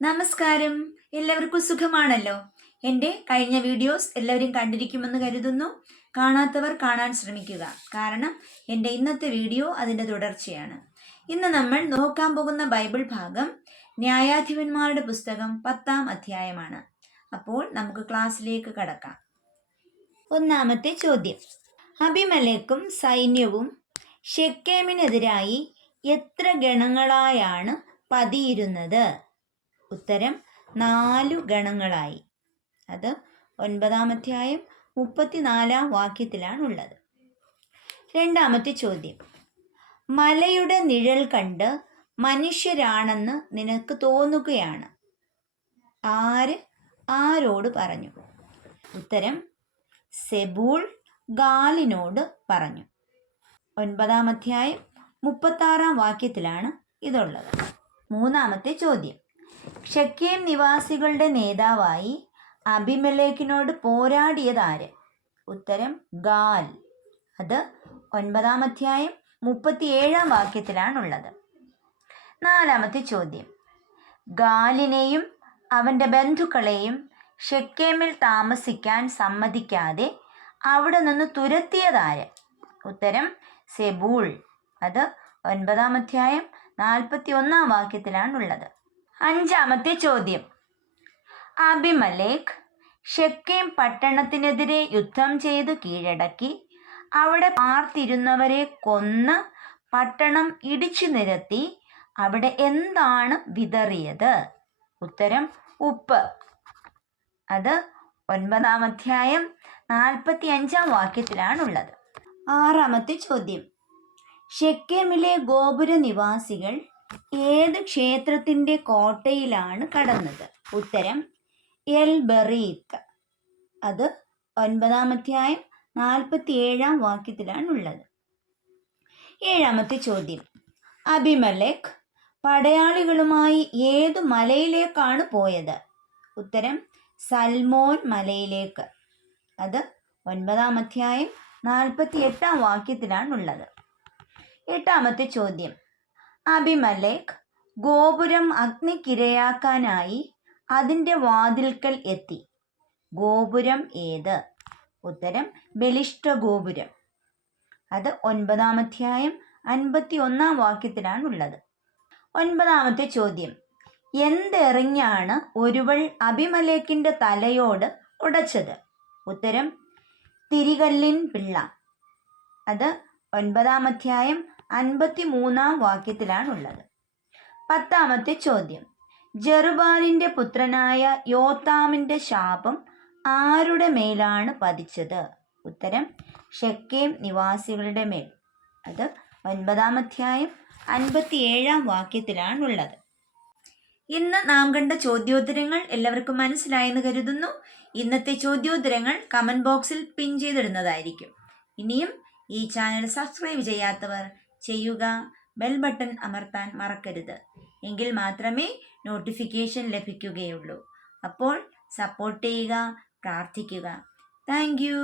നമസ്കാരം. എല്ലാവർക്കും സുഖമാണല്ലോ? എൻ്റെ കഴിഞ്ഞ വീഡിയോസ് എല്ലാവരും കണ്ടിരിക്കുമെന്ന് കരുതുന്നു. കാണാത്തവർ കാണാൻ ശ്രമിക്കുക, കാരണം എൻ്റെ ഇന്നത്തെ വീഡിയോ അതിൻ്റെ തുടർച്ചയാണ്. ഇന്ന് നമ്മൾ നോക്കാൻ പോകുന്ന ബൈബിൾ ഭാഗം ന്യായാധിപന്മാരുടെ പുസ്തകം 10-ാം അധ്യായമാണ്. അപ്പോൾ നമുക്ക് ക്ലാസ്സിലേക്ക് കടക്കാം. ഒന്നാമത്തെ ചോദ്യം: അബിമലേക്കും സൈന്യവും ശെക്കേമിനെതിരായി എത്ര ഗണങ്ങളായാണ് പതിയിരുന്നത്? ഉത്തരം 4 ഗണങ്ങളായി. അത് 9-ാം അധ്യായം 34-ാം വാക്യത്തിലാണുള്ളത്. രണ്ടാമത്തെ ചോദ്യം: മലയുടെ നിഴൽ കണ്ട് മനുഷ്യരാണെന്ന് നിനക്ക് തോന്നുകയാണ്. ആരോട് പറഞ്ഞു? ഉത്തരം സെബൂൾ ഗാലിനോട് പറഞ്ഞു. 9-ാം അധ്യായം 36-ാം വാക്യത്തിലാണ് ഇതുള്ളത്. മൂന്നാമത്തെ ചോദ്യം: ശെക്കേം നിവാസികളുടെ നേതാവായി അബിമേലെക്കിനോട് പോരാടിയതാര്? ഉത്തരം ഗാൽ. അത് 9-ാം അധ്യായം 37-ാം വാക്യത്തിലാണുള്ളത്. നാലാമത്തെ ചോദ്യം: ഗാലിനെയും അവൻ്റെ ബന്ധുക്കളെയും ശെക്കേമിൽ താമസിക്കാൻ സമ്മതിക്കാതെ അവിടെ നിന്ന് തുരത്തിയതാര്? ഉത്തരം സെബൂൾ. അത് 9-ാം അധ്യായം 41-ാം വാക്യത്തിലാണുള്ളത്. അഞ്ചാമത്തെ ചോദ്യം: അബിമേലെക്ക് ശെക്കേം പട്ടണത്തിനെതിരെ യുദ്ധം ചെയ്ത് കീഴടക്കി അവിടെ പാർത്തിരുന്നവരെ കൊന്ന് പട്ടണം ഇടിച്ചു നിരത്തി അവിടെ എന്താണ് വിതറിയത്? ഉത്തരം ഉപ്പ്. അത് 9-ാം അധ്യായം 45-ാം വാക്യത്തിലാണുള്ളത്. ആറാമത്തെ ചോദ്യം: ശെക്കേമിലെ ഗോപുര നിവാസികൾ ഏത് ക്ഷേത്രത്തിൻ്റെ കോട്ടയിലാണ് കടന്നത്? ഉത്തരം എൽ ബെറീത്ത്. അത് 9-ാം അധ്യായം 47-ാം വാക്യത്തിലാണുള്ളത്. ഏഴാമത്തെ ചോദ്യം: അബിമേലെക്ക് പടയാളികളുമായി ഏതു മലയിലേക്കാണ് പോയത്? ഉത്തരം സൽമോൻ മലയിലേക്ക്. അത് 9-ാം അധ്യായം 48-ാം വാക്യത്തിലാണുള്ളത്. എട്ടാമത്തെ ചോദ്യം: അബിമേലെക്ക് ഗോപുരം അഗ്നിക്കിരയാക്കാനായി അതിൻ്റെ വാതിൽക്കൽ എത്തി. ഗോപുരം ഏത്? ഉത്തരം ബലിഷ്ഠ ഗോപുരം. അത് 9-ാം അധ്യായം 51-ാം വാക്യത്തിലാണുള്ളത്. ഒൻപതാമത്തെ ചോദ്യം: എന്തെറിഞ്ഞാണ് ഒരുവൾ അബിമേലെക്കിൻ്റെ തലയോട് ഉടച്ചത്? ഉത്തരം തിരികല്ലിൻ പിള്ള. അത് 9-ാം അധ്യായം 53-ാം വാക്യത്തിലാണുള്ളത്. പത്താമത്തെ ചോദ്യം: ജെറുബ്ബാലിൻ്റെ പുത്രനായ യോഥാമിൻ്റെ ശാപം ആരുടെ മേലാണ് പതിച്ചത്? ഉത്തരം ശെക്കേം നിവാസികളുടെ മേൽ. അത് 9-ാം അധ്യായം 57-ാം വാക്യത്തിലാണുള്ളത്. ഇന്ന് നാം കണ്ട ചോദ്യോത്തരങ്ങൾ എല്ലാവർക്കും മനസ്സിലായെന്ന് കരുതുന്നു. ഇന്നത്തെ ചോദ്യോത്തരങ്ങൾ കമൻറ്റ് ബോക്സിൽ പിൻ ചെയ്തിടുന്നതായിരിക്കും. ഇനിയും ഈ ചാനൽ സബ്സ്ക്രൈബ് ചെയ്യാത്തവർ ചെയ്യുക. ബെൽ ബട്ടൺ അമർത്താൻ മറക്കരുത്. എങ്കിൽ മാത്രമേ നോട്ടിഫിക്കേഷൻ ലഭിക്കുകയുള്ളൂ. അപ്പോൾ സപ്പോർട്ട് ചെയ്യുക, പ്രാർത്ഥിക്കുക. Thank you.